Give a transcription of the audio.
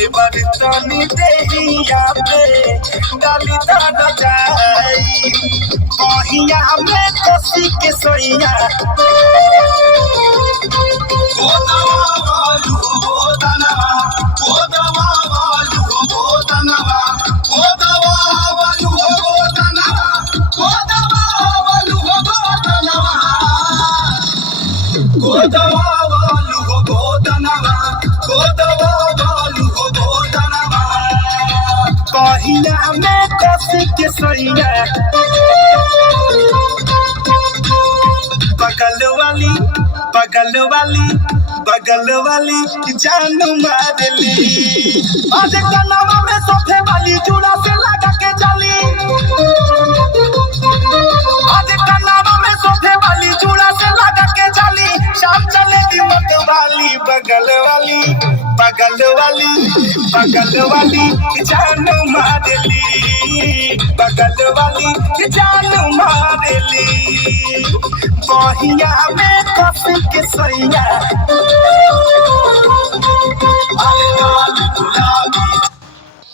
देवर तनी देहिया पे डाली दादा जाई बहिया में कसी के सोइया बहिया में कसी के सोइया बगल वाली जान मारली आज कलवा में सोफे वाली चूड़ा से लगा के जाली आज कलवा में सोफे वाली चूड़ा से लगा के जाली शाम चलेगी मत वाली बगल वाली जान मारली बगल वाली जान मारली बहिया में कस के सैया